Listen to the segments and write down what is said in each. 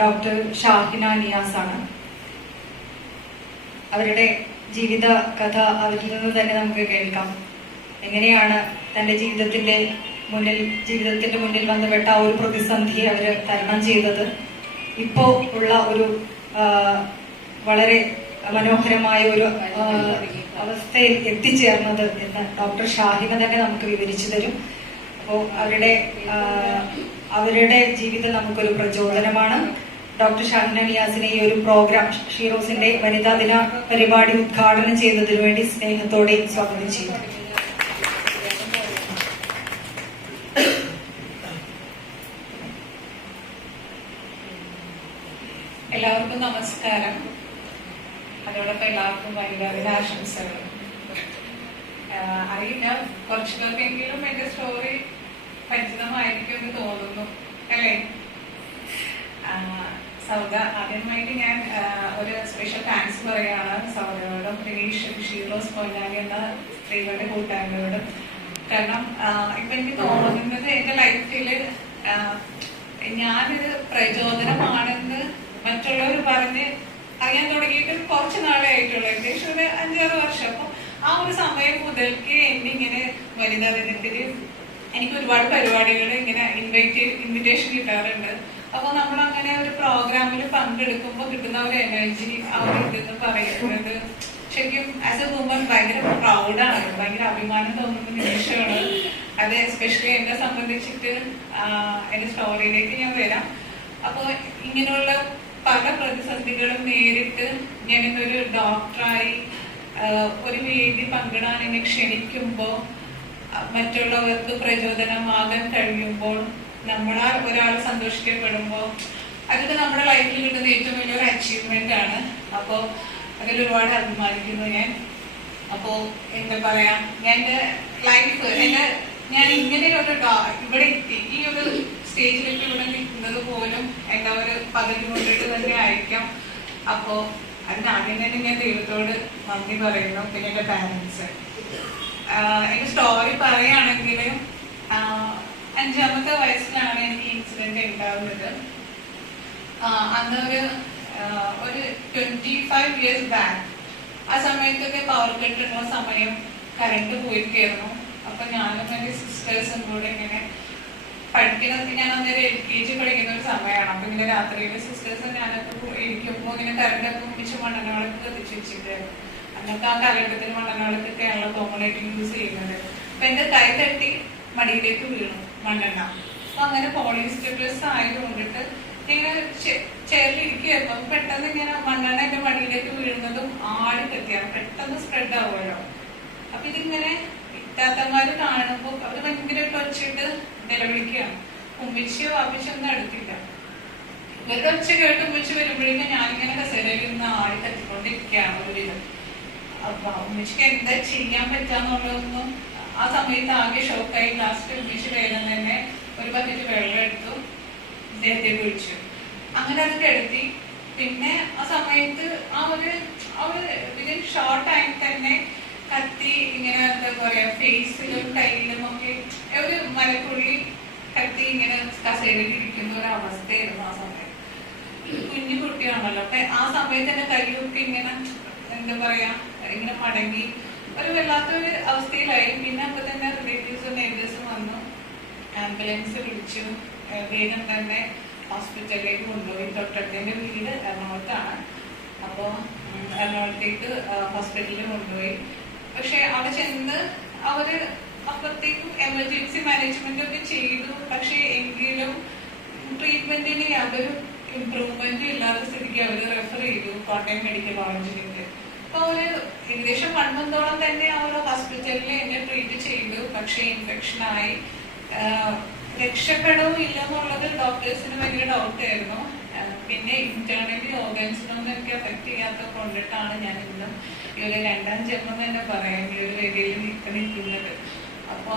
Doctor Shahina Niyas ആണ് അവരുടെ ജീവിത കഥ അവരിൽ നിന്ന് തന്നെ നമുക്ക് കേൾക്കാം. എങ്ങനെയാണ് തന്റെ ജീവിതത്തിന്റെ മുന്നിൽ ജീവിതത്തിന്റെ മുന്നിൽ വന്നുപെട്ട ആ ഒരു പ്രതിസന്ധിയെ അവർ തരണം ചെയ്തത്? ഇപ്പോ ഉള്ള ഒരു വളരെ മനോഹരമായ ഒരു അവസ്ഥയിൽ എത്തിച്ചേർന്നത് എന്ന് ഡോക്ടർ ഷാഹിന തന്നെ നമുക്ക് വിവരിച്ചു തരും. അപ്പോൾ അവരുടെ അവരുടെ ജീവിതം നമുക്കൊരു പ്രചോദനമാണ്. ഡോക്ടർ ഷാഹിന നിയാസിനെ ഈ ഒരു പ്രോഗ്രാം ഷീറോസിന്റെ വനിതാ ദിന പരിപാടി ഉദ്ഘാടനം ചെയ്യുന്നതിനു വേണ്ടി സ്നേഹത്തോടെ സ്വാഗതം ചെയ്യുന്നു. എല്ലാവർക്കും നമസ്കാരം. അതോടൊപ്പം എല്ലാവർക്കും വനിതാ ആശംസകൾ അറിയില്ല. കുറച്ചു പേർക്കെങ്കിലും എന്റെ സ്റ്റോറി പരിചിതമായിരിക്കും എന്ന് തോന്നുന്നു. അല്ലേ? സൗദ ആദ്യമായിട്ട് ഞാൻ ഒരു സ്പെഷ്യൽ താങ്ക്സ് പറയാണ് സൗദയോടും രവീഷ് ഷീറോസ് പൊന്നാനി എന്ന സ്ത്രീകളുടെ കൂട്ടായ്മയോടും. കാരണം ഇപ്പൊ എനിക്ക് തോന്നുന്നത് എന്റെ ലൈഫിൽ ഞാനൊരു പ്രചോദനമാണെന്ന് മറ്റുള്ളവർ പറഞ്ഞ് അറിയാൻ തുടങ്ങിയിട്ട് കുറച്ച് നാളെ ആയിട്ടുള്ളൂ ഏകദേശം ഒരു അഞ്ചാറ് വർഷം. അപ്പൊ ആ ഒരു സമയം മുതൽക്ക് എന്നെ ഇങ്ങനെ വനിതാ ദിനത്തിൽ എനിക്ക് ഒരുപാട് പരിപാടികൾ ഇങ്ങനെ ഇൻവൈറ്റ് ഇൻവിറ്റേഷൻ കിട്ടാറുണ്ട്. അപ്പൊ നമ്മൾ അങ്ങനെ ഒരു പ്രോഗ്രാമിൽ പങ്കെടുക്കുമ്പോൾ കിട്ടുന്ന ഒരു എനർജി ആ ഒരു ഇതെന്ന് പറയുന്നത് ശരിക്കും ആസ് എ വുമൺ ഭയങ്കര പ്രൗഡാണ് ഭയങ്കര അഭിമാനം തോന്നുന്ന നിമിഷമാണ്. അത് എസ്പെഷ്യലി എന്നെ സംബന്ധിച്ചിട്ട് എന്റെ സ്റ്റോറിയിലേക്ക് ഞാൻ വരാം. അപ്പോൾ ഇങ്ങനെയുള്ള പല പ്രതിസന്ധികളും നേരിട്ട് ഞാനിന്നൊരു ഡോക്ടറായി ഒരു വേദി പങ്കിടാൻ എന്നെ ക്ഷണിക്കുമ്പോൾ മറ്റുള്ളവർക്ക് പ്രചോദനമാകാൻ കഴിയുമ്പോൾ നമ്മളാൽ ഒരാൾ സന്തോഷിക്കപ്പെടുമ്പോൾ അതൊക്കെ നമ്മുടെ ലൈഫിൽ കിട്ടുന്ന ഏറ്റവും വലിയൊരു അച്ചീവ്മെന്റ് ആണ്. അപ്പോൾ അതിൽ ഒരുപാട് അഭിമാനിക്കുന്നു ഞാൻ. അപ്പോ എന്താ പറയാ ഞാൻ എന്റെ ലൈഫ് എന്റെ ഞാൻ ഇങ്ങനെ ഒരു ഇവിടെ എത്തി. ഈ ഒരു സ്റ്റേജിലേക്ക് ഇവിടെ നിൽക്കുന്നത് പോലും എന്താ ഒരു പദ്ധതി കൊണ്ടിട്ട് തന്നെ ആയിരിക്കാം. അപ്പോ അതിന് ആദ്യം തന്നെ ഞാൻ ദൈവത്തോട് നന്ദി പറയുന്നു. പിന്നെ എന്റെ പാരന്റ്സ് എന്റെ സ്റ്റോറി പറയുകയാണെങ്കിൽ അഞ്ചാമത്തെ വയസ്സിലാണ് എനിക്ക് ഇൻസിഡന്റ് ഉണ്ടാവുന്നത്. അന്ന് ഒരു ഒരു ട്വന്റി ഫൈവ് ഇയേഴ്സ് ബാക്ക് ആ സമയത്തൊക്കെ പവർ കട്ട് ഉള്ള സമയം കറണ്ട് പോയിരിക്കുന്നു അപ്പൊ ഞാനും എന്റെ സിസ്റ്റേഴ്സും കൂടെ ഇങ്ങനെ പഠിക്കുന്നത് ഞാൻ അന്നേരം എൽ കെ ജി പഠിക്കുന്ന ഒരു സമയമാണ്. അപ്പൊ ഇങ്ങനെ രാത്രിയിൽ സിസ്റ്റേഴ്സും ഞാനൊക്കെ പോ- ഇരിക്കുമ്പോ ഇങ്ങനെ കറണ്ടൊക്കെ ഒന്നിച്ച് മണ്ണെണ്ണകളൊക്കെ കത്തിച്ച് വെച്ചിട്ടായിരുന്നു അന്നത്തെ ആ കാലഘട്ടത്തിൽ മണ്ണെണ്ണകളൊക്കെയാണല്ലോ കോമൺ ആയിട്ട് യൂസ് ചെയ്യുന്നത് അപ്പൊ എന്റെ കൈ തട്ടി മടിയിലേക്ക് വീണു മണ്ണെണ്ണ. അപ്പൊ അങ്ങനെ പോളിസ്റ്റബിൾസ് ഡ്രസ് ആയതുകൊണ്ടിട്ട് ഇങ്ങനെ ചെയറിൽ ഇരിക്കുകയായിരുന്നു അപ്പൊ പെട്ടെന്ന് ഇങ്ങനെ മണ്ണെണ്ണ എന്റെ മടിയിലേക്ക് വീഴുന്നതും ആടി കെട്ടിയാണ് പെട്ടെന്ന് സ്പ്രെഡ് ആവുമല്ലോ. അപ്പൊ ഇതിങ്ങനെ ഇത്താത്തമാര് കാണുമ്പോൾ അവർ ഭയങ്കരമായിട്ട് ഒച്ചിട്ട് നിലവിളിക്കുകയാണ്. ഉമ്മിച്ചിയോ വാപ്പിച്ചോ ഒന്നും അടുത്തില്ല. ഇവരുടെ ഒച്ച കേട്ട് ഉമ്മിച്ച് വരുമ്പോഴേക്കും ഞാനിങ്ങനെ കസേരയിൽ നിന്ന് ആടി കത്തിക്കൊണ്ടിരിക്കുകയാണ് ഒരു വിധം അപ്പൊ ഉമ്മച്ചിക്ക് എന്താ ചെയ്യാൻ പറ്റാന്നുള്ളതൊന്നും ആ സമയത്ത് ആകെ ഷോക്കായി. ലാസ്റ്റ് ഉമ്മച്ചി വേഗം തന്നെ ഒരു ബക്കറ്റ് വെള്ളം എടുത്തു ഇദ്ദേഹത്തെ വിളിച്ചു. അങ്ങനെ അത് കിടത്തി. പിന്നെ ആ സമയത്ത് ആ ഒരു ആ ഒരു ഷോർട്ട് ടൈം തന്നെ കത്തി ഇങ്ങനെ എന്താ പറയാ ഫേസിലും കയ്യിലും ഒക്കെ ഒരു മലപ്പുള്ളി കത്തി ഇങ്ങനെ കസേരയിൽ ഇരിക്കുന്ന ഒരു അവസ്ഥയായിരുന്നു ആ സമയത്ത്. കുഞ്ഞു കുട്ടിയാണല്ലോ. അപ്പൊ ആ സമയത്ത് എന്റെ കയ്യൊക്കെ ഇങ്ങനെ എന്താ പറയാ ഇങ്ങനെ മടങ്ങി ഒരു വല്ലാത്തൊരു അവസ്ഥയിലായി. പിന്നെ അപ്പൊ തന്നെ റിലേറ്റീവ്സും നെയ്ബേഴ്സും വന്നു. ആംബുലൻസ് വിളിച്ചു. വേഗം തന്നെ ഹോസ്പിറ്റലിലേക്ക് കൊണ്ടുപോയി. തൊട്ടടുത്തിന്റെ വീട് എറണാകുളത്താണ്. അപ്പോ ഉം, എറണാകുളത്തേക്ക് ഹോസ്പിറ്റലിൽ കൊണ്ടുപോയി. പക്ഷെ അവിടെ ചെന്ന് അവർ അപ്പത്തേക്കും എമർജൻസി മാനേജ്മെന്റ് ഒക്കെ ചെയ്തു. പക്ഷെ എങ്കിലും ട്രീറ്റ്മെന്റിന് യാതൊരു ഇമ്പ്രൂവ്മെന്റും ഇല്ലാത്ത സ്ഥിതിക്ക് അവർ റെഫർ ചെയ്തു. കോട്ടയം മെഡിക്കൽ കോളേജിലേക്ക് അപ്പോൾ അവർ ഏകദേശം വൺ മന്തോളം തന്നെ ഒരു ഹോസ്പിറ്റലിൽ എന്നെ ട്രീറ്റ് ചെയ്തു. പക്ഷെ ഇൻഫെക്ഷൻ ആയി. രക്ഷപ്പെടും ഇല്ലെന്നുള്ളത് ഡോക്ടേഴ്സിന് ഡൗട്ട് ആയിരുന്നു. പിന്നെ ഇന്റേണലി ഓർഗൻസിനൊന്നും എനിക്ക് എഫക്ട് ചെയ്യാത്ത കൊണ്ടിട്ടാണ് ഞാൻ ഇന്നും ഈ ഒരു രണ്ടാം ജന്മം തന്നെ പറയാം ഈ ഒരു രീതിയിൽ നിൽക്ക നിൽക്കുന്നത്. അപ്പൊ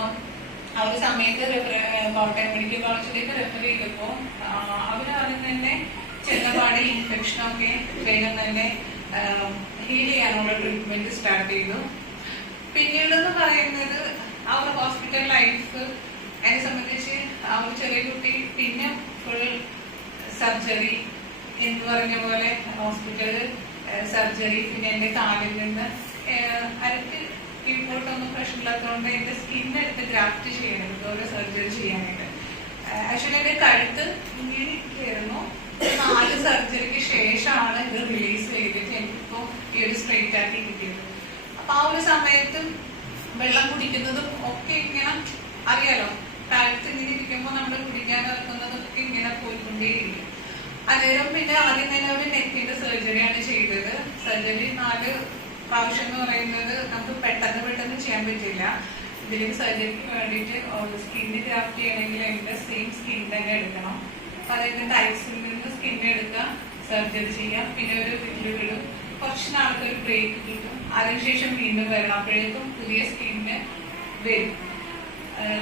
ആ ഒരു സമയത്ത് റെഫർ കോട്ടയം മെഡിക്കൽ കോളേജിലേക്ക് റെഫർ ചെയ്തപ്പോ അവർ തന്നെ ചെന്നപാട് ഇൻഫെക്ഷനൊക്കെ വേഗം തന്നെ ഹീൽ ചെയ്യാനുള്ള ട്രീറ്റ്മെന്റ് സ്റ്റാർട്ട് ചെയ്തു പിന്നീടെന്ന് പറയുന്നത് ആ ഒരു ഹോസ്പിറ്റൽ ലൈഫ് എന്നെ സംബന്ധിച്ച് ആ ഒരു ചെറിയ കുട്ടി പിന്നെ ഫുൾ സർജറി എന്ന് പറഞ്ഞ പോലെ ഹോസ്പിറ്റലിൽ സർജറി പിന്നെ എന്റെ കാലിൽ നിന്ന് അരക്ക് കീഴ്പോട്ടൊന്നും പ്രശ്നമില്ലാത്തതുകൊണ്ട് എന്റെ സ്കിൻ എടുത്ത് ഗ്രാഫ്റ്റ് ചെയ്യണം ഓരോ സർജറി ചെയ്യാനായിട്ട്. ആക്ച്വലി എന്റെ കഴുത്ത് ഇങ്ങനെ ഇരിക്കുകയായിരുന്നു. നാല് സർജറിക്ക് ശേഷമാണ് ഇത് റിലീസ് ചെയ്തിട്ട് എനിക്കിപ്പോ ഈ ഒരു സ്ട്രെയിറ്റ് ആക്കി കിട്ടിയത്. അപ്പൊ ആ ഒരു സമയത്ത് വെള്ളം കുടിക്കുന്നതും ഒക്കെ ഇങ്ങനെ അറിയാലോ താഴത്ത് ഇങ്ങനെ ഇരിക്കുമ്പോൾ നമ്മൾ കുടിക്കാൻ ഇറക്കുന്നതും ഒക്കെ ഇങ്ങനെ പോയിക്കൊണ്ടേയിരിക്കും. അന്നേരം പിന്നെ ആദ്യം തന്നെ ഒരു നെക്കിന്റെ സർജറിയാണ് ചെയ്തത്. സർജറി നാല് പ്രാവശ്യം എന്ന് പറയുന്നത് നമുക്ക് പെട്ടെന്ന് പെട്ടെന്ന് ചെയ്യാൻ പറ്റില്ല. ഇതിലും സർജറിക്ക് വേണ്ടിയിട്ട് സ്കിന്ന് ഗ്രാഫ്റ്റ് ചെയ്യണമെങ്കിൽ അതിന്റെ സെയിം സ്കിൻ തന്നെ എടുക്കണം. അപ്പൊ അതായത് ടൈപ്സിൽ നിന്ന് സ്കിൻ സർജറി ചെയ്യാം. പിന്നെ ഒരു വീട്ടിൽ വിടും നാൾക്ക് ഒരു ബ്രേക്ക് കിട്ടും. അതിനുശേഷം വീണ്ടും വരണം അപ്പോഴേക്കും പുതിയ സ്കീമിന് വരും.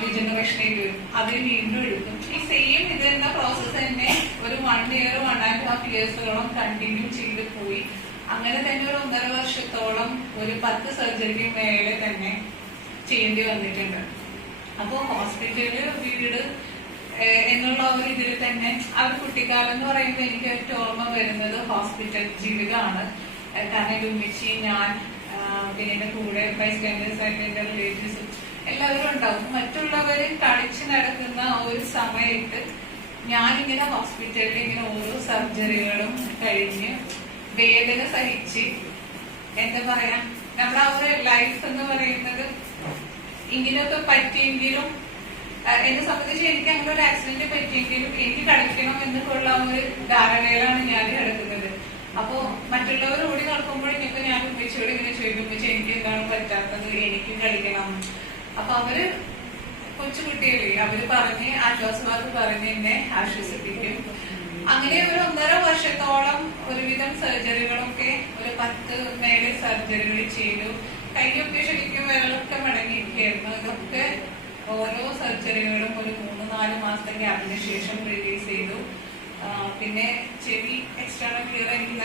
റിജനറേഷനിലേക്ക് വരും. അത് വീണ്ടും എടുക്കും. ഈ സെയിം ഇത് എന്ന പ്രോസസ്സ് തന്നെ? ഒരു one year one and half ഇയേഴ്സോളം continue ചെയ്ത് പോയി. അങ്ങനെ തന്നെ ഒരു ഒന്നര വർഷത്തോളം ഒരു പത്ത് സർജറി മേലെ തന്നെ ചെയ്യേണ്ടി വന്നിട്ടുണ്ട്. അപ്പോ ഹോസ്പിറ്റൽ വീട് എന്നുള്ള ഒരു ഇതിൽ തന്നെ ഒരു കുട്ടിക്കാലം എന്ന് പറയുമ്പോൾ എനിക്ക് ഏറ്റവും ഓർമ്മ വരുന്നത് ഹോസ്പിറ്റൽ ജീവിതമാണ്. എന്റെ ഉമ്മച്ചി ഞാൻ പിന്നെ എന്റെ കൂടെ ബൈസ്റ്റാൻഡേഴ്സ് ആയിട്ട് എന്റെ റിലേറ്റീവ്സും എല്ലാവരും ഉണ്ടാവും. മറ്റുള്ളവര് കളിച്ചു നടക്കുന്ന ഒരു സമയത്ത് ഞാനിങ്ങനെ ഹോസ്പിറ്റലിൽ ഇങ്ങനെ ഓരോ സർജറികളും കഴിഞ്ഞ് വേദന സഹിച്ച് എന്താ പറയാ നമ്മുടെ ആ ഒരു ലൈഫ് എന്ന് പറയുന്നത് ഇങ്ങനെയൊക്കെ പറ്റിയെങ്കിലും എന്നെ സംബന്ധിച്ച് എനിക്ക് അങ്ങനെ ഒരു ആക്സിഡന്റ് പറ്റിയെങ്കിലും എനിക്ക് കളിക്കണം എന്നൊക്കെയുള്ള ഒരു ധാരണയിലാണ് ഞാൻ കിടക്കുന്നത്. മറ്റുള്ളവർ ഓടി നടക്കുമ്പോഴേക്കൊക്കെ ഞാൻ ഉമ്മച്ചോട് ഇങ്ങനെ ചോദിക്കും ഉമ്മച്ച എനിക്ക് എന്താണ് പറ്റാത്തത്? എനിക്ക് കളിക്കണം. അപ്പൊ അവർ കൊച്ചു കുട്ടികളെ അവർ പറഞ്ഞ് ആശ്വാസവാക്ക് പറഞ്ഞ് എന്നെ ആശ്വസിപ്പിക്കും. അങ്ങനെ ഒരു ഒന്നര വർഷത്തോളം ഒരുവിധം സർജറികളൊക്കെ ഒരു പത്ത് മേലെ സർജറികൾ ചെയ്തു. കൈയൊക്കെ ശരിക്കും വിരലൊക്കെ മടങ്ങിയിരിക്കുകയായിരുന്നു. അതൊക്കെ ഓരോ സർജറികളും ഒരു മൂന്ന് നാല് മാസത്തെ ഗ്യാപ്പിന് ശേഷം റിലീസ് ചെയ്തു. പിന്നെ ചെവി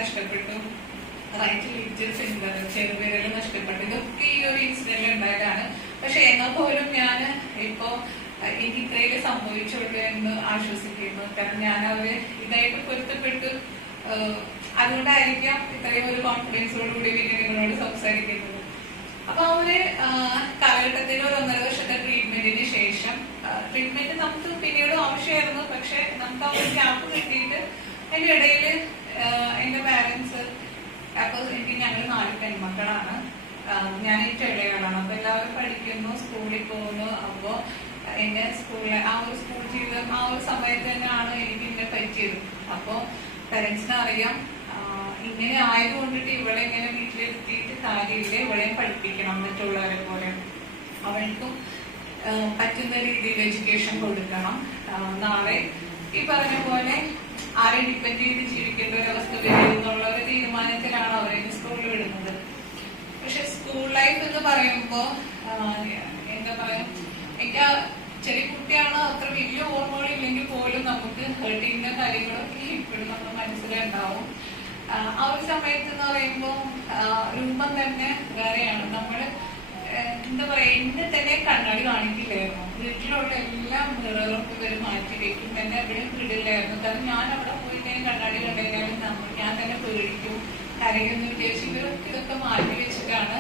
നഷ്ടപ്പെട്ടു. റൈറ്റ് ലിറ്റിൽ ഫിംഗർ ചെറുവിരൽ നഷ്ടപ്പെട്ടു. ഇതൊക്കെ ഈ ഒരു ഇൻസിഡന്റ് ഉണ്ടായതാണ്. പക്ഷെ എന്നാൽ പോലും ഞാൻ ഇപ്പോ എനിക്ക് ഇത്രയൊക്കെ സംഭവിച്ചുള്ളൂ എന്ന് ആശ്വസിക്കുന്നു. കാരണം ഞാൻ അവർ ഇതായിട്ട് പൊരുത്തപ്പെട്ടു. അതുകൊണ്ടായിരിക്കാം ഇത്രയും ഒരു കോൺഫിഡൻസോടുകൂടി പിന്നെ നിങ്ങളോട് സംസാരിക്കുന്നത്. അപ്പൊ ഒരു കാലഘട്ടത്തിൽ ഒരു ഒന്നര വർഷത്തെ ട്രീറ്റ്മെന്റിന് ശേഷം ട്രീറ്റ്മെന്റ് നമുക്ക് പിന്നീട് ആവശ്യമായിരുന്നു. പക്ഷെ നമുക്ക് ആ ഒരു ഗ്യാപ്പ് കിട്ടിയിട്ട് അതിന്റെ ഇടയിൽ എന്റെ പാരന്റ്സ് അപ്പൊ എനിക്ക് ഞങ്ങൾ നാല് പെൺമക്കളാണ്. ഞാൻ ഏറ്റവും ഇടയാളാണ് അപ്പൊ എല്ലാവരും പഠിക്കുന്നു സ്കൂളിൽ പോകുന്നു. അപ്പോ എന്റെ സ്കൂളിലെ ആ ഒരു സ്കൂൾ ജീവിതം ആ ഒരു സമയത്ത് തന്നെയാണ് എനിക്ക് ഇന്നെ പറ്റിയത്. അപ്പോ പേരൻസിന് അറിയാം ഇങ്ങനെ ആയതുകൊണ്ടിട്ട് ഇവളെ ഇങ്ങനെ വീട്ടിലെത്തിയിട്ട് കാര്യമില്ല. ഇവളെയും പഠിപ്പിക്കണം മറ്റുള്ളവരെ പോലെ. അവൾക്കും പറ്റുന്ന രീതിയിൽ എഡ്യൂക്കേഷൻ കൊടുക്കണം. നാളെ ഈ പറഞ്ഞ പോലെ ആരെ ഡിപ്പെൻഡ് ചെയ്ത് ജീവിക്കേണ്ട ഒരു അവസ്ഥ വരും എന്നുള്ള ഒരു തീരുമാനത്തിലാണ് അവരെ സ്കൂളിൽ വിടുന്നത്. പക്ഷെ സ്കൂൾ ലൈഫ് എന്ന് പറയുമ്പോ എന്താ പറയാ എനിക്ക് ചെറിയ കുട്ടിയാണ് അത്ര വലിയ ഓർമ്മകൾ ഇല്ലെങ്കിൽ പോലും നമുക്ക് ഹേർട്ട് ചെയ്യുന്ന കാര്യങ്ങളൊക്കെ ഇപ്പോഴും നമ്മൾ മനസ്സിലുണ്ടാവും. ആ ഒരു സമയത്ത് എന്ന് പറയുമ്പോ ആഹ് രൂപം തന്നെ വേറെയാണ്. നമ്മൾ ഏഹ് എന്താ പറയാ എന്നെ തന്നെ കണ്ണാടി കാണിക്കില്ലായിരുന്നു. വീട്ടിലുള്ള എല്ലാ മിററും ഇവർ മാറ്റി വെക്കും. എന്നെ എവിടെയും വിടില്ലായിരുന്നു. കാരണം ഞാൻ അവിടെ പോയി കഴിഞ്ഞാൽ കണ്ണാടി നമ്മൾ ഞാൻ തന്നെ പേടിക്കും. കരയൊന്നും വിചാരിച്ച് ഇവരൊക്കെ ഇതൊക്കെ മാറ്റി വെച്ചിട്ടാണ്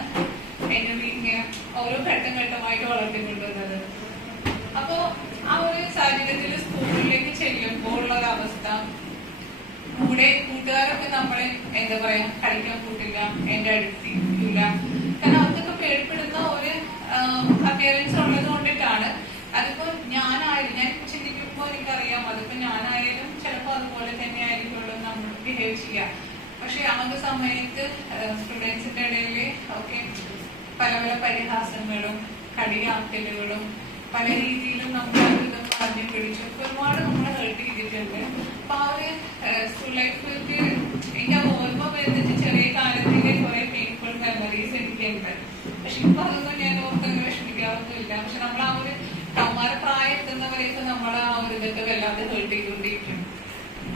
എന്നെ ഇങ്ങനെ ഓരോ ഘട്ടം ഘട്ടമായിട്ട് വളർത്തിക്കൊണ്ടുവന്നത്. അപ്പോ ആ ഒരു സാഹചര്യത്തിൽ സ്കൂളിലേക്ക് ചെല്ലുമ്പോൾ ഉള്ള ഒരു അവസ്ഥ. കൂടെ കൂട്ടുകാരൊക്കെ നമ്മളെ എന്താ പറയാ കളിക്കാൻ കൂട്ടില്ല എന്റെ അടുത്ത് കാരണം അപ്പിയറൻസ് ഉള്ളത് കൊണ്ടിട്ടാണ് അതിപ്പോ ഞാനായാലും ഞാൻ ചിന്തിക്കുമ്പോൾ എനിക്കറിയാം അതിപ്പോ ഞാനായാലും ചിലപ്പോ അതുപോലെ തന്നെ ആയിരിക്കുള്ളൂ നമ്മൾ ബിഹേവ് ചെയ്യാം. പക്ഷെ ഒരു സമയത്ത് സ്റ്റുഡൻസിന്റെ ഇടയിൽ ഒക്കെ പല പല പരിഹാസങ്ങളും കടിയാക്കലുകളും പല രീതിയിലും നമ്മൾ അതിൽ പറഞ്ഞു പിടിച്ചു. അപ്പൊ ഒരുപാട് നമ്മളെ ഹേർട്ട് ചെയ്തിട്ടുണ്ട്. അപ്പൊ ആ ഒരു സ്കൂൾ ലൈഫിലേക്ക് എനിക്ക് ഓർമ്മ വരുന്നിട്ട് ചെറിയ കാലത്തിന്റെ കുറെ പെയിൻഫുൾ മെമ്മറീസ് എനിക്കുണ്ട് പക്ഷെ ഇപ്പൊ ഓർത്തങ്ങനെ വിഷമിക്കാറൊന്നുമില്ല പക്ഷെ നമ്മൾ ആ ഒരു കൗമാര പ്രായം എത്തുന്നവരെയൊക്കെ ആ ഒരു ഇതൊക്കെ വല്ലാതെ ഹേർട്ട് ചെയ്തുകൊണ്ടിരിക്കും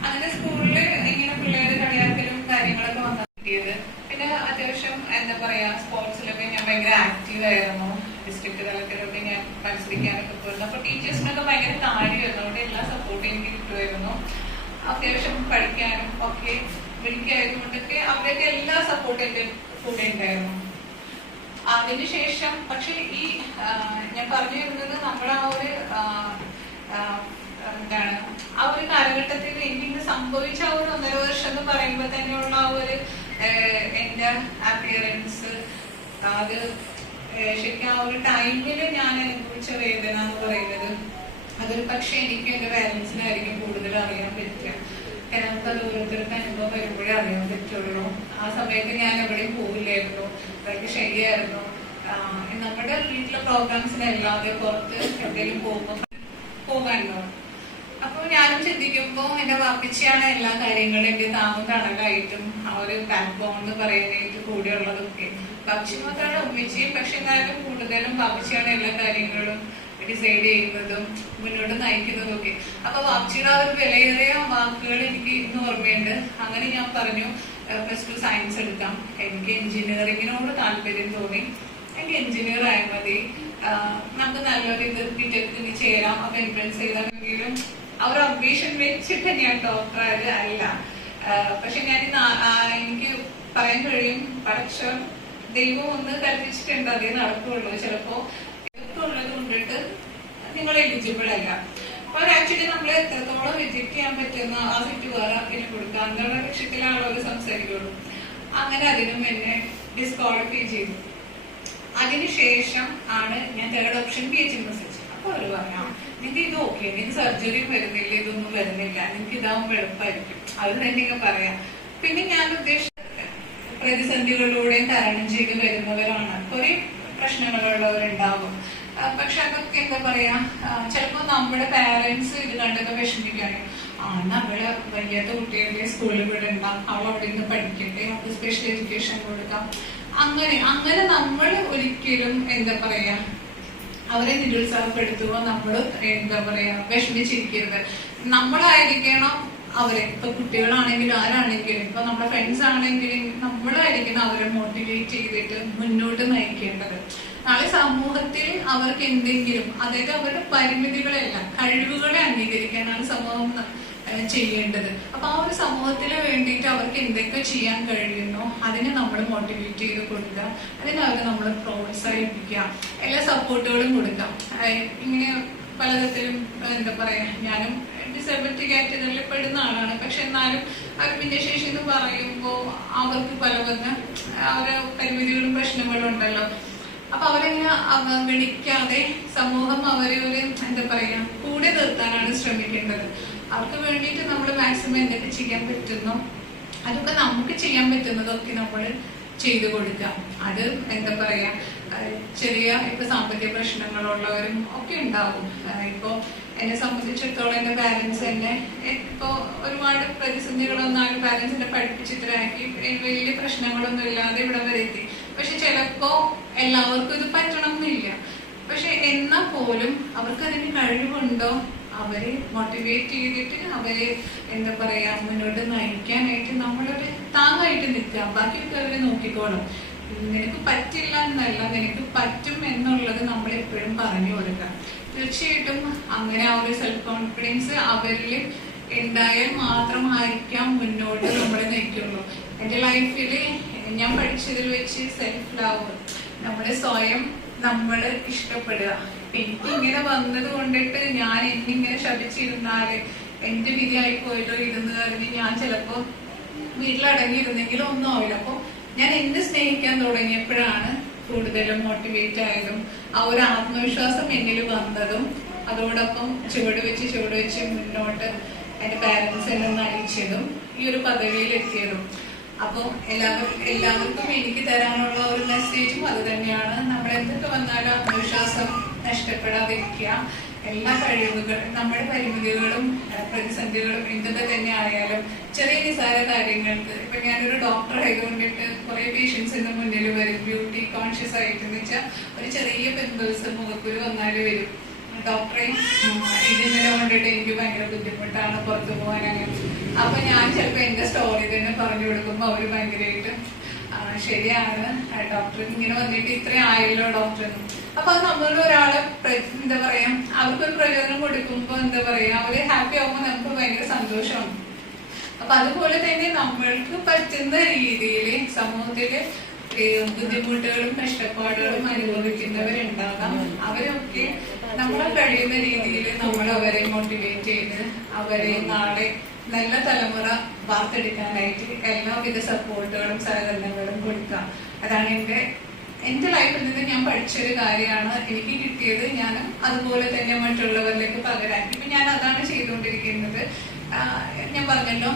അങ്ങനെ സ്കൂളിൽ ഇങ്ങനെ പിള്ളേര് കളിയാക്കലും കാര്യങ്ങളൊക്കെ വന്നു കിട്ടിയത്. പിന്നെ അത്യാവശ്യം എന്താ പറയാ സ്പോർട്സിലൊക്കെ ഞാൻ ഭയങ്കര ആക്റ്റീവ് ആയിരുന്നു. ഡിസ്ട്രിക്ട് തലത്തിലൊക്കെ ഞാൻ മത്സരിക്കാനൊക്കെ പോയിരുന്നു. അപ്പൊ ടീച്ചേഴ്സിനൊക്കെ ഭയങ്കര കാര്യമായിരുന്നു അവിടെ എല്ലാ സപ്പോർട്ടും എനിക്ക് കിട്ടുമായിരുന്നു. അത്യാവശ്യം പഠിക്കാനും ഒക്കെ വിളിക്കായതുകൊണ്ടൊക്കെ അവരൊക്കെ എല്ലാ സപ്പോർട്ടും എന്റെ കൂടെ ഉണ്ടായിരുന്നു. അതിനുശേഷം പക്ഷെ ഈ ഞാൻ പറഞ്ഞു വരുന്നത് നമ്മുടെ ആ ഒരു എന്താണ് ആ ഒരു കാലഘട്ടത്തിൽ എനിക്ക് സംഭവിച്ച ആ ഒരു ഒന്നര വർഷം എന്ന് പറയുമ്പോൾ തന്നെയുള്ള ആ ഒരു എന്റെ അപ്പിയറൻസ് അത് ശരിക്കും ആ ഒരു ടൈമിൽ ഞാൻ അനുഭവിച്ച വേദന എന്ന് പറയുന്നത്. അതൊരു പക്ഷെ എനിക്ക് എന്റെ പേരൻസിനായിരിക്കും കൂടുതൽ അറിയാൻ പറ്റുക. കാരണം ദൂരത്തിലൊക്കെ അനുഭവം വരുമ്പോഴേ അറിയാൻ പറ്റുള്ളൂ. ആ സമയത്ത് ഞാൻ എവിടെയും പോവില്ലായിരുന്നു. ഭയങ്കര ശരിയായിരുന്നു. നമ്മുടെ വീട്ടിലെ പ്രോഗ്രാംസിനല്ലാതെ പുറത്ത് എവിടെയും പോകുമ്പോൾ പോകാനുണ്ടോ? അപ്പോൾ ഞാനും ചിന്തിക്കുമ്പോൾ എന്റെ വാപ്പിച്ചയാണ് എല്ലാ കാര്യങ്ങളും എന്റെ താങ്ങും തണലായിട്ടും ആ ഒരു ബാക്ക് ബോൺ എന്ന് പറയാനായിട്ട് കൂടെയുള്ളതൊക്കെ വാപ്പിച്ചി മാത്രമാണ് ഉമ്മച്ചിയും പക്ഷെ എന്നാലും കൂടുതലും വാപ്പിച്ചയാണ് എല്ലാ കാര്യങ്ങളും ഡിസൈഡ് ചെയ്യുന്നതും മുന്നോട്ട് നയിക്കുന്നതും ഒക്കെ. അപ്പൊ വാപ്ചിയുടെ ആ ഒരു വിലയേറിയ വാക്കുകൾ എനിക്ക് ഇന്ന് ഓർമ്മയുണ്ട്. അങ്ങനെ ഞാൻ പറഞ്ഞു പ്ലസ് ടു സയൻസ് എടുക്കാം. എനിക്ക് എഞ്ചിനീയറിങ്ങിനോട് താല്പര്യം തോന്നി. എനിക്ക് എഞ്ചിനീയർ ആയാൽ മതി. നമുക്ക് നല്ലൊരു ഇത് ബിടെക്കിന് ചേരാം. അപ്പൊ എൻട്രൻസ് ചെയ്താണെങ്കിലും അവർ അംബീഷൻ വെച്ചിട്ട് ഞാൻ ഡോക്ടർ ആയത് അല്ല. പക്ഷെ ഞാൻ എനിക്ക് പറയാൻ കഴിയും പടക്ഷം ദൈവം ഒന്ന് കൽപ്പിച്ചിട്ടുണ്ട്. അതേ നടക്കുള്ളൂ. ചിലപ്പോ നിങ്ങൾ എലിജിബിൾ അല്ല അവർ ആക്ച്വലി നമ്മൾ എത്രത്തോളം റിജക്ട് ചെയ്യാൻ പറ്റുന്ന ആ സീറ്റ് വേറെ ആർക്കിന് കൊടുക്കാം. എന്നുള്ള അവർ സംസാരിക്കുള്ളൂ. അങ്ങനെ അതിനും എന്നെ ഡിസ്ക്വാളിഫൈ ചെയ്തു. അതിനുശേഷം ആണ് ഞാൻ third option P H message അപ്പൊ അവർ പറഞ്ഞു നിങ്ങൾക്ക് ഇത് ഓക്കെ നിങ്ങൾക്ക് സർജറിയും വരുന്നില്ല ഇതൊന്നും വരുന്നില്ല. നിങ്ങൾക്ക് ഇതാവുമ്പോൾ എളുപ്പമായിരിക്കും അവർ തന്നെ പറയാം. പിന്നെ ഞാൻ ഉദ്ദേശിച്ച പ്രതിസന്ധികളിലൂടെയും തരണം ചെയ്ത് വരുന്നവരാണ്. കുറെ പ്രശ്നങ്ങളുള്ളവരുണ്ടാവും. പക്ഷെ അതൊക്കെ എന്താ പറയാ ചിലപ്പോ നമ്മുടെ പാരന്റ്സ് ഇത് കണ്ടൊക്കെ വിഷമിക്കുകയാണ്. ആ നമ്മൾ വയ്യാത്ത കുട്ടികളുടെ സ്കൂളിൽ വിടണ്ട അവൾ അവിടെ നിന്ന് പഠിക്കട്ടെ അവൾക്ക് സ്പെഷ്യൽ എഡ്യൂക്കേഷൻ കൊടുക്കാം. അങ്ങനെ അങ്ങനെ നമ്മൾ ഒരിക്കലും എന്താ പറയാ അവരെ നിരുത്സാഹപ്പെടുത്തുക നമ്മൾ എന്താ പറയാ വിഷമിച്ചിരിക്കരുത്. നമ്മളായിരിക്കണം അവരെ. ഇപ്പൊ കുട്ടികളാണെങ്കിലും ആരാണെങ്കിലും ഇപ്പൊ നമ്മുടെ ഫ്രണ്ട്സ് ആണെങ്കിലും നമ്മളായിരിക്കണം അവരെ മോട്ടിവേറ്റ് ചെയ്തിട്ട് മുന്നോട്ട് നയിക്കേണ്ടത്. നാളെ സമൂഹത്തിൽ അവർക്ക് എന്തെങ്കിലും അതായത് അവരുടെ പരിമിതികളെല്ലാം കഴിവുകളെ അംഗീകരിക്കാനാണ് സമൂഹം ചെയ്യേണ്ടത്. അപ്പൊ ആ ഒരു സമൂഹത്തിന് വേണ്ടിയിട്ട് അവർക്ക് എന്തൊക്കെ ചെയ്യാൻ കഴിയുന്നു അതിനെ നമ്മൾ മോട്ടിവേറ്റ് ചെയ്ത് കൊടുക്കുക. അതിനെ അവരെ നമ്മൾ പ്രോത്സാഹിപ്പിക്കുക. എല്ലാ സപ്പോർട്ടുകളും കൊടുക്കാം ഇങ്ങനെ പലതരത്തിലും എന്താ പറയാ ഞാനും ഡിസബിലിറ്റി കാറ്റഗറിയിൽ പെടുന്ന ആളാണ്. പക്ഷെ എന്നാലും അവർ ഭിന്നശേഷി എന്ന് പറയുമ്പോൾ അവർക്ക് പല പല അവരെ പരിമിതികളും പ്രശ്നങ്ങളും ഉണ്ടല്ലോ. അപ്പൊ അവരെങ്ങനെ അവഗണിക്കാതെ സമൂഹം അവരെ ഒരു എന്താ പറയാ കൂടെ നിർത്താനാണ് ശ്രമിക്കേണ്ടത്. അവർക്ക് വേണ്ടിയിട്ട് നമ്മൾ മാക്സിമം എന്തൊക്കെ ചെയ്യാൻ പറ്റുന്നു അതൊക്കെ നമുക്ക് ചെയ്യാൻ പറ്റുന്നതൊക്കെ നമ്മൾ ചെയ്തു കൊടുക്കാം അത് എന്താ പറയാ ചെറിയ ഇപ്പൊ സാമ്പത്തിക പ്രശ്നങ്ങളുള്ളവരും ഒക്കെ ഉണ്ടാവും. ഇപ്പോ എന്നെ സംബന്ധിച്ചിടത്തോളം എന്റെ പാരന്റ്സ് എന്നെ ഇപ്പോ ഒരുപാട് പ്രതിസന്ധികളൊന്നാണ് പാരന്റ്സ് എന്നെ പഠിപ്പിച്ചിട്ടാക്കി വലിയ പ്രശ്നങ്ങളൊന്നും ഇല്ലാതെ ഇവിടെ വരെ എത്തി. പക്ഷെ ചിലപ്പോ എല്ലാവർക്കും ഇത് പറ്റണമെന്നില്ല പക്ഷെ എന്നാ പോലും അവർക്ക് അതിന് കഴിവുണ്ടോ? അവരെ മോട്ടിവേറ്റ് ചെയ്തിട്ട് അവരെ എന്താ പറയാ മുന്നോട്ട് നയിക്കാനായിട്ട് നമ്മളൊരു താങ്ങായിട്ട് നിൽക്കുക. ബാക്കിയൊക്കെ അവരെ നോക്കിക്കോളും. നിനക്ക് പറ്റില്ല എന്നല്ല നിനക്ക് പറ്റും എന്നുള്ളത് നമ്മൾ എപ്പോഴും പറഞ്ഞു കൊടുക്കുക. തീർച്ചയായിട്ടും അങ്ങനെ ആ ഒരു സെൽഫ് കോൺഫിഡൻസ് അവരിൽ ഉണ്ടായാൽ മാത്രമായിരിക്കാം മുന്നോട്ട് നമ്മൾ നയിക്കുള്ളൂ. എന്റെ ലൈഫിൽ ഞാൻ പഠിച്ചതിൽ വെച്ച് സെൽഫ് ലവ് നമ്മൾ സ്വയം നമ്മൾ ഇഷ്ടപ്പെടുക. എനിക്ക് ഇങ്ങനെ വന്നത് കൊണ്ടിട്ട് ഞാൻ എന്നിങ്ങനെ ശപിച്ചിരുന്നാൽ എന്റെ വിധിയായി പോയല്ലോ ഇരുന്ന് പറഞ്ഞ് ഞാൻ ചിലപ്പോ വീട്ടിലടങ്ങിയിരുന്നെങ്കിലും ഒന്നും ആവില്ല. അപ്പൊ ഞാൻ എന്നെ സ്നേഹിക്കാൻ തുടങ്ങിയപ്പോഴാണ് കൂടുതലും മോട്ടിവേറ്റ് ആയതും ആ ഒരു ആത്മവിശ്വാസം എന്നിൽ വന്നതും. അതോടൊപ്പം ചുവട് വെച്ച് ചുവട് വെച്ച് മുന്നോട്ട് എന്റെ പാരന്റ്സ് എന്നെ നയിച്ചതും ഈ ഒരു പദവിയിൽ എത്തിയതും. അപ്പോൾ എല്ലാവർക്കും എല്ലാവർക്കും എനിക്ക് തരാനുള്ള ഒരു മെസ്സേജും അത് തന്നെയാണ്. നമ്മൾ എന്തൊക്കെ വന്നാലും ആത്മവിശ്വാസം നഷ്ടപ്പെടാതിരിക്കുക. എല്ലാ കഴിവുകളും നമ്മുടെ പരിമിതികളും പ്രതിസന്ധികളും എന്തൊക്കെ തന്നെ ആയാലും ചെറിയ നിസാര കാര്യങ്ങൾക്ക്. ഇപ്പൊ ഞാനൊരു ഡോക്ടർ ആയതുകൊണ്ടിട്ട് കുറെ പേഷ്യൻസിന്റെ മുന്നിൽ വരും. ബ്യൂട്ടി കോൺഷ്യസ് ആയിട്ട് എന്ന് വെച്ചാൽ ഒരു ചെറിയ പിമ്പിൾസ് മുഖക്കുരു വന്നാൽ വരും. ഡോക്ടറെ ഉം, ഇതിങ്ങനെ കൊണ്ടിട്ട് എനിക്ക് ഭയങ്കര ബുദ്ധിമുട്ടാണ് പുറത്തു പോകാനാണ് അപ്പൊ ഞാൻ ചിലപ്പോ എന്റെ സ്റ്റോറി തന്നെ പറഞ്ഞു കൊടുക്കുമ്പോ അവർ ഭയങ്കരമായിട്ട് ശരിയാണ് ഡോക്ടർ ഇങ്ങനെ വന്നിട്ട് ഇത്രയും ആയല്ലോ ഡോക്ടർ. അപ്പൊ അത് നമ്മൾ ഒരാളെ എന്താ പറയാ അവർക്കൊരു പ്രചോദനം കൊടുക്കുമ്പോ എന്താ പറയാ അവർ ഹാപ്പി ആവുമ്പോൾ നമുക്ക് ഭയങ്കര സന്തോഷമാണ്. അപ്പൊ അതുപോലെ തന്നെ നമ്മൾക്ക് പറ്റുന്ന രീതിയിൽ സമൂഹത്തിൽ ബുദ്ധിമുട്ടുകളും കഷ്ടപ്പാടുകളും അനുഭവിക്കുന്നവരുണ്ടാകാം. അവരൊക്കെ നമ്മളെ കഴിയുന്ന രീതിയിൽ നമ്മൾ അവരെ മോട്ടിവേറ്റ് ചെയ്ത് അവരെ നാളെ നല്ല തലമുറ വാർത്തെടുക്കാനായിട്ട് എല്ലാവിധ സപ്പോർട്ടുകളും സഹകരണങ്ങളും കൊടുക്കാം. അതാണ് എന്റെ എന്റെ ലൈഫിൽ നിന്ന് ഞാൻ പഠിച്ചൊരു കാര്യമാണ്. എനിക്ക് കിട്ടിയത് ഞാൻ അതുപോലെ തന്നെ മറ്റുള്ളവരിലേക്ക് പകരാൻ. ഇപ്പൊ ഞാൻ അതാണ് ചെയ്തുകൊണ്ടിരിക്കുന്നത്. ഞാൻ പറഞ്ഞല്ലോ